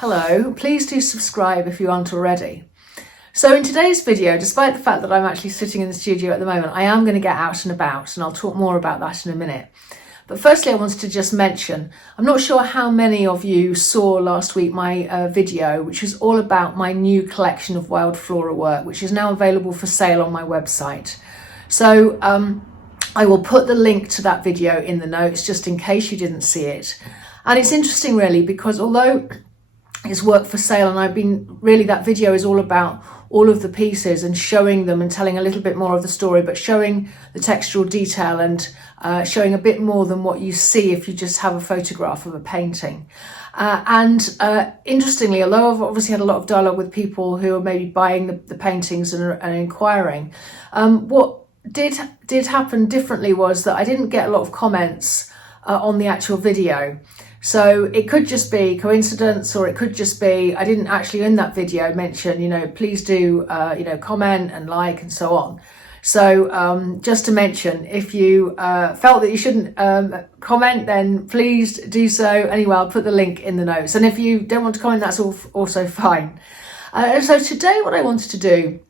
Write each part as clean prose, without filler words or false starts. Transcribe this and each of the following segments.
Hello, please do subscribe if you aren't already. So in today's video, despite the fact that I'm actually sitting in the studio at the moment, I am going to get out and about, and I'll talk more about that in a minute. But firstly, I wanted to just mention, I'm not sure how many of you saw last week my video, which is all about my new collection of Wild Flora work, which is now available for sale on my website. So I will put the link to that video in the notes, just in case you didn't see it. And it's interesting really, because although it's work for sale, and that video is all about all of the pieces and showing them and telling a little bit more of the story, but showing the textural detail and showing a bit more than what you see if you just have a photograph of a painting. Interestingly, although I've obviously had a lot of dialogue with people who are maybe buying the paintings and inquiring, what did happen differently was that I didn't get a lot of comments on the actual video. So it could just be coincidence, or it could just be I didn't actually in that video mention, please do, comment and like and so on. So just to mention, if you felt that you shouldn't comment, then please do so. Anyway, I'll put the link in the notes. And if you don't want to comment, that's also fine. So today what I wanted to do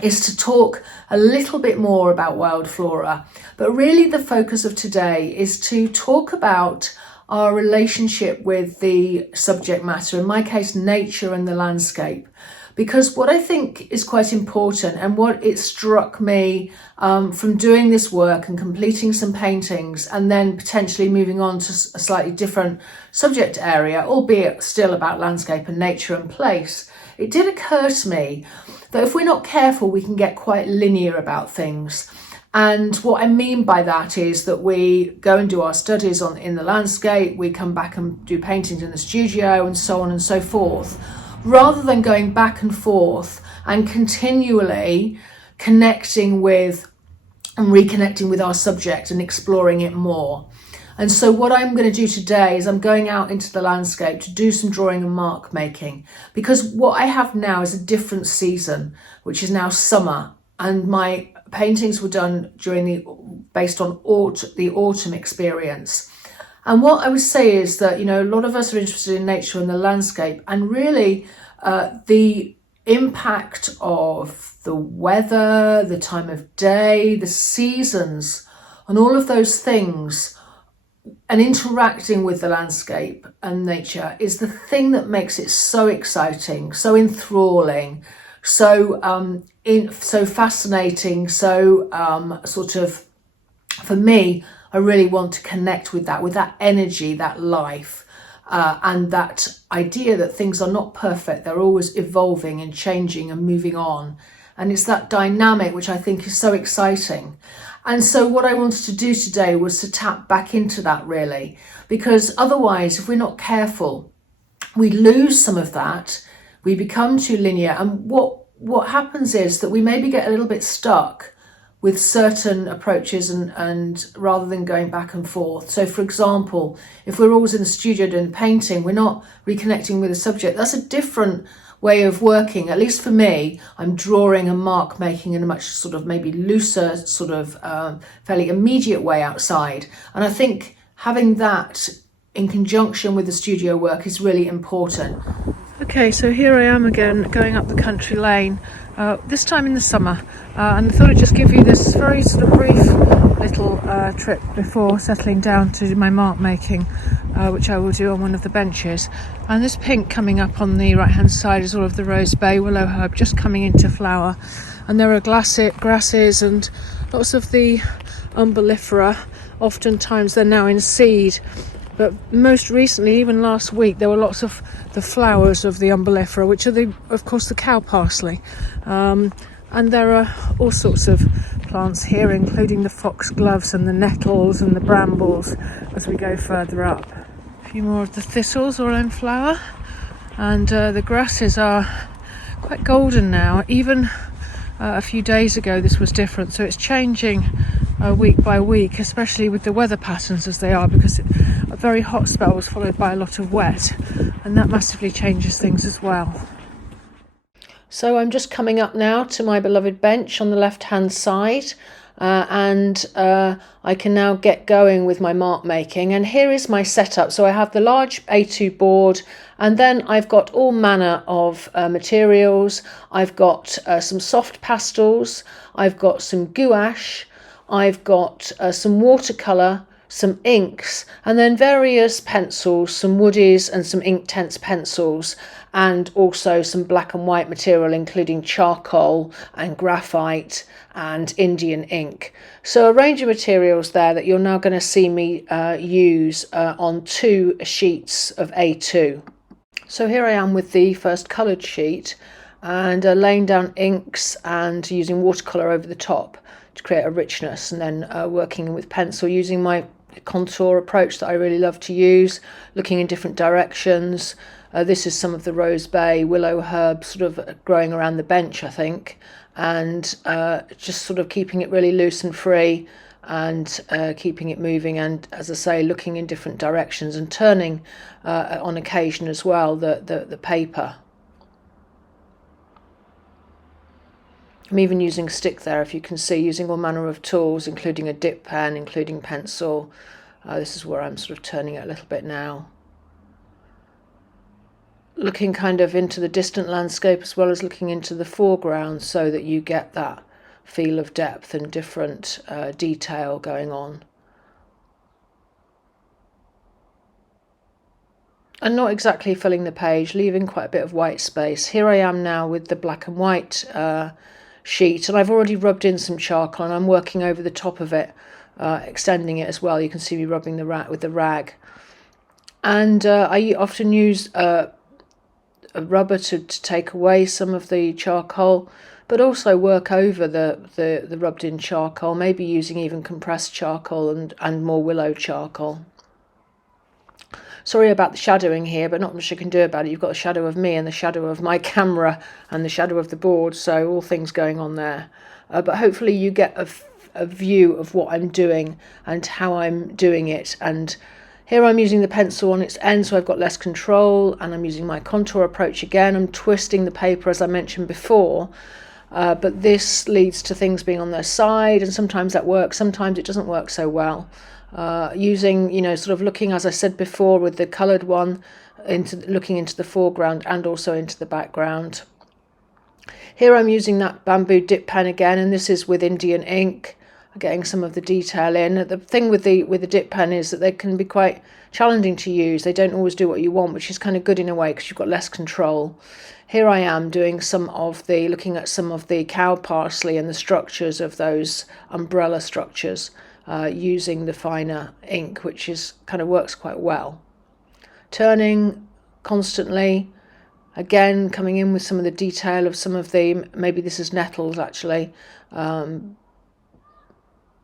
is to talk a little bit more about Wild Flora. But really the focus of today is to talk about our relationship with the subject matter, in my case, nature and the landscape. Because what I think is quite important, and what it struck me from doing this work and completing some paintings and then potentially moving on to a slightly different subject area, albeit still about landscape and nature and place, it did occur to me that if we're not careful, we can get quite linear about things. And what I mean by that is that we go and do our studies in the landscape, we come back and do paintings in the studio and so on and so forth, rather than going back and forth and continually connecting with and reconnecting with our subject and exploring it more. And so what I'm going to do today is I'm going out into the landscape to do some drawing and mark making, because what I have now is a different season, which is now summer, and my paintings were done based on the autumn experience. And what I would say is that, a lot of us are interested in nature and the landscape, and really the impact of the weather, the time of day, the seasons, and all of those things, and interacting with the landscape and nature is the thing that makes it so exciting, so enthralling, so fascinating, so sort of, for me, I really want to connect with that energy, that life, and that idea that things are not perfect. They're always evolving and changing and moving on. And it's that dynamic which I think is so exciting. And so what I wanted to do today was to tap back into that, really, because otherwise, if we're not careful, we lose some of that. We become too linear. And what happens is that we maybe get a little bit stuck with certain approaches and rather than going back and forth. So for example, if we're always in the studio doing painting, we're not reconnecting with the subject. That's a different way of working. At least for me, I'm drawing and mark making in a much sort of maybe looser, sort of fairly immediate way outside. And I think having that in conjunction with the studio work is really important. Okay, so here I am again going up the country lane, this time in the summer, and I thought I'd just give you this very sort of brief little trip before settling down to my mark making, which I will do on one of the benches. And this pink coming up on the right hand side is all of the rose bay willow herb just coming into flower, and there are grasses and lots of the umbellifera. Oftentimes they're now in seed. But most recently, even last week, there were lots of the flowers of the umbellifera, which are, of course, the cow parsley. And there are all sorts of plants here, including the foxgloves and the nettles and the brambles as we go further up. A few more of the thistles are in flower. And the grasses are quite golden now. Even a few days ago, this was different. So it's changing week by week, especially with the weather patterns as they are, because a very hot spell was followed by a lot of wet, and that massively changes things as well. So I'm just coming up now to my beloved bench on the left hand side, and I can now get going with my mark making. And here is my setup. So I have the large A2 board, and then I've got all manner of materials. I've got some soft pastels, I've got some gouache, I've got some watercolour, some inks, and then various pencils, some woodies and some Inktense pencils, and also some black and white material including charcoal and graphite and Indian ink. So a range of materials there that you're now going to see me use on 2 sheets of A2. So here I am with the first coloured sheet, and laying down inks and using watercolour over the top to create a richness, and then working with pencil using my contour approach that I really love to use, looking in different directions. This is some of the rose bay willow herb sort of growing around the bench, I think, and just sort of keeping it really loose and free, and keeping it moving, and as I say, looking in different directions and turning on occasion as well the paper. I'm even using stick there, if you can see, using all manner of tools, including a dip pen, including pencil. This is where I'm sort of turning it a little bit now. Looking kind of into the distant landscape as well as looking into the foreground, so that you get that feel of depth and different detail going on. And not exactly filling the page, leaving quite a bit of white space. Here I am now with the black and white sheet, and I've already rubbed in some charcoal, and I'm working over the top of it, extending it as well. You can see me rubbing the with the rag, and I often use a rubber to take away some of the charcoal, but also work over the rubbed in charcoal, maybe using even compressed charcoal and more willow charcoal. Sorry about the shadowing here, but not much I can do about it. You've got a shadow of me and the shadow of my camera and the shadow of the board, so all things going on there. But hopefully you get a view of what I'm doing and how I'm doing it. And here I'm using the pencil on its end, so I've got less control, and I'm using my contour approach again. I'm twisting the paper, as I mentioned before, but this leads to things being on their side, and sometimes that works, sometimes it doesn't work so well. Using, sort of looking, as I said before, with the coloured one, looking into the foreground and also into the background. Here I'm using that bamboo dip pen again, and this is with Indian ink, getting some of the detail in. The thing with the dip pen is that they can be quite challenging to use. They don't always do what you want, which is kind of good in a way because you've got less control. Here I am doing looking at some of the cow parsley and the structures of those umbrella structures, using the finer ink, which kind of works quite well. Turning constantly, again coming in with some of the detail of some of maybe this is nettles actually.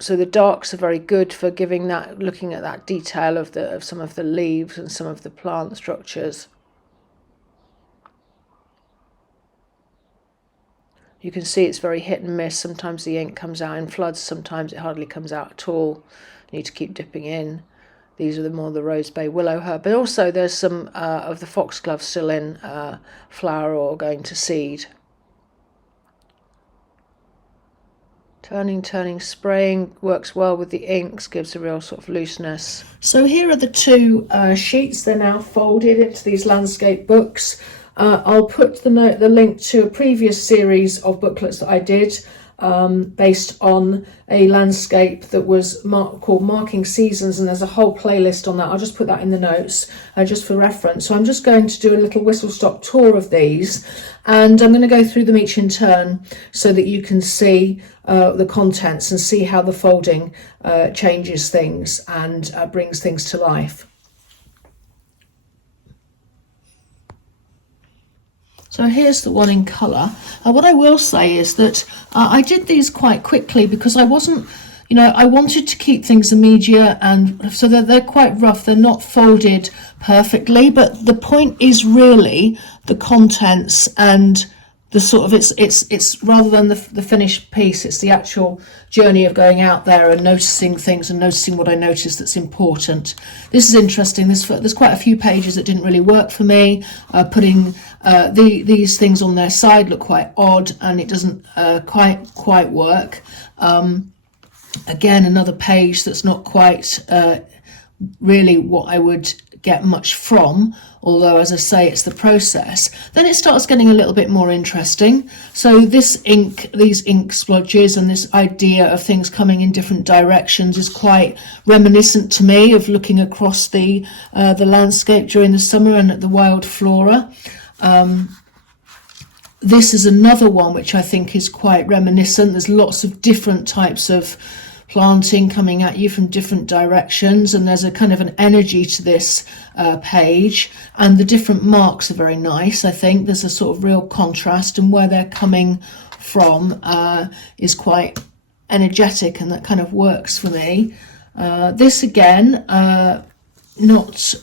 So the darks are very good for looking at that detail of some of the leaves and some of the plant structures. You can see it's very hit and miss. Sometimes the ink comes out in floods, sometimes it hardly comes out at all. You need to keep dipping in. These are more the rose bay willow herb, but also there's some of the foxglove still in flower or going to seed. Turning, spraying works well with the inks, gives a real sort of looseness. So here are the 2 sheets. They're now folded into these landscape books. I'll put the link to a previous series of booklets that I did based on a landscape that was called Marking Seasons, and there's a whole playlist on that. I'll just put that in the notes just for reference. So I'm just going to do a little whistle-stop tour of these, and I'm going to go through them each in turn so that you can see the contents and see how the folding changes things and brings things to life. So here's the one in colour. What I will say is that I did these quite quickly because I wasn't, I wanted to keep things immediate, and so they're quite rough. They're not folded perfectly, but the point is really the contents and the sort of it's rather than the finished piece, it's the actual journey of going out there and noticing things and noticing what I noticed that's important. This is interesting. There's quite a few pages that didn't really work for me. Putting these things on their side look quite odd, and it doesn't quite work. Again, another page that's not quite really what I would get much from, although as I say, it's the process. Then it starts getting a little bit more interesting. So this ink, these ink splodges and this idea of things coming in different directions is quite reminiscent to me of looking across the landscape during the summer and at the Wild Flora. This is another one which I think is quite reminiscent. There's lots of different types of planting coming at you from different directions, and there's a kind of an energy to this page, and the different marks are very nice. I think there's a sort of real contrast, and where they're coming from is quite energetic, and that kind of works for me. This again, not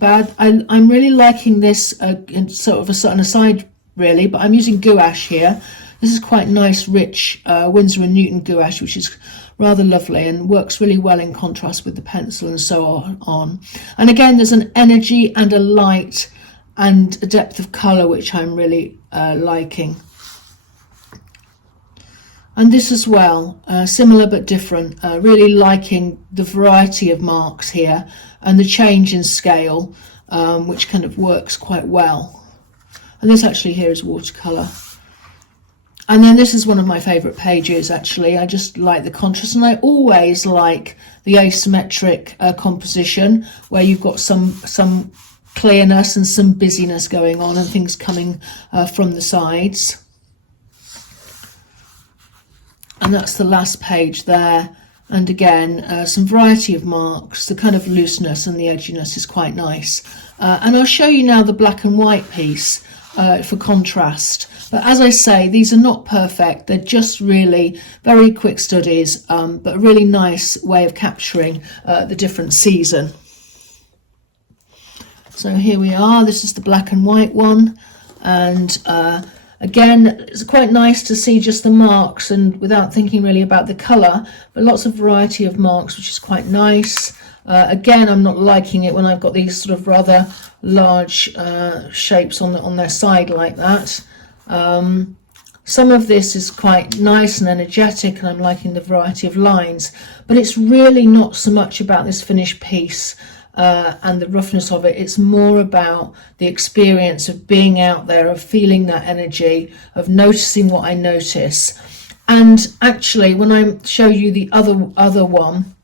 bad. I'm really liking this in sort of an aside really, but I'm using gouache here. This is quite nice, rich Winsor & Newton gouache, which is rather lovely and works really well in contrast with the pencil and so on. And again, there's an energy and a light and a depth of colour, which I'm really liking. And this as well, similar but different, really liking the variety of marks here and the change in scale, which kind of works quite well. And this actually here is watercolour. And then this is one of my favourite pages, actually. I just like the contrast, and I always like the asymmetric composition, where you've got some clearness and some busyness going on and things coming from the sides. And that's the last page there. And again, some variety of marks. The kind of looseness and the edginess is quite nice. And I'll show you now the black and white piece for contrast. But as I say, these are not perfect. They're just really very quick studies, but a really nice way of capturing the different season. So here we are. This is the black and white one. And again, it's quite nice to see just the marks and without thinking really about the colour, but lots of variety of marks, which is quite nice. Again, I'm not liking it when I've got these sort of rather large shapes on their side like that. Some of this is quite nice and energetic, and I'm liking the variety of lines, but it's really not so much about this finished piece and the roughness of it. It's more about the experience of being out there, of feeling that energy, of noticing what I notice. And actually, when I show you the other one,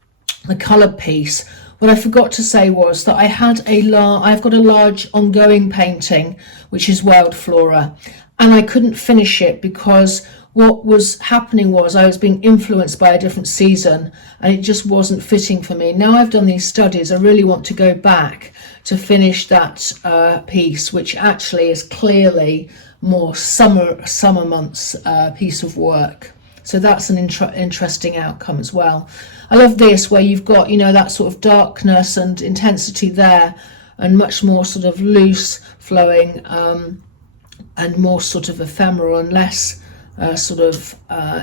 the coloured piece, what I forgot to say was that I've got a large ongoing painting, which is Wild Flora, and I couldn't finish it because what was happening was I was being influenced by a different season, and it just wasn't fitting for me. Now I've done these studies, I really want to go back to finish that piece, which actually is clearly more summer months piece of work. So that's an interesting outcome as well. I love this, where you've got, you know, that sort of darkness and intensity there, and much more sort of loose flowing and more sort of ephemeral and less sort of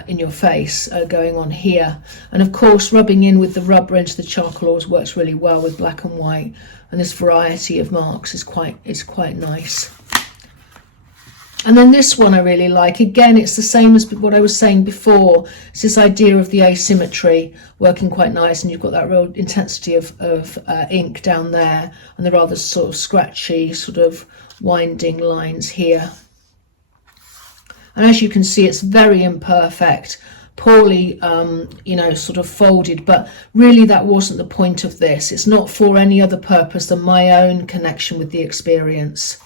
in your face going on here. And of course, rubbing in with the rubber into the charcoal always works really well with black and white, and this variety of marks is quite nice. And then this one I really like. Again, it's the same as what I was saying before. It's this idea of the asymmetry working quite nice, and you've got that real intensity of ink down there, and the rather sort of scratchy, sort of winding lines here. And as you can see, it's very imperfect, poorly, you know, sort of folded, but really that wasn't the point of this. It's not for any other purpose than my own connection with the experience.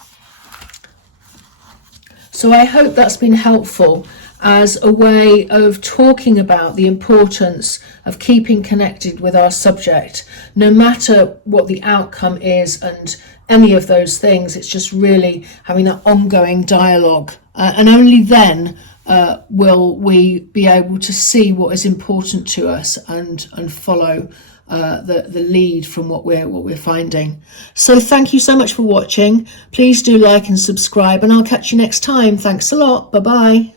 So I hope that's been helpful as a way of talking about the importance of keeping connected with our subject, no matter what the outcome is and any of those things. It's just really having that ongoing dialogue, and only then will we be able to see what is important to us and follow the lead from what we're finding. So thank you so much for watching. Please do like and subscribe, and I'll catch you next time. Thanks a lot. Bye bye.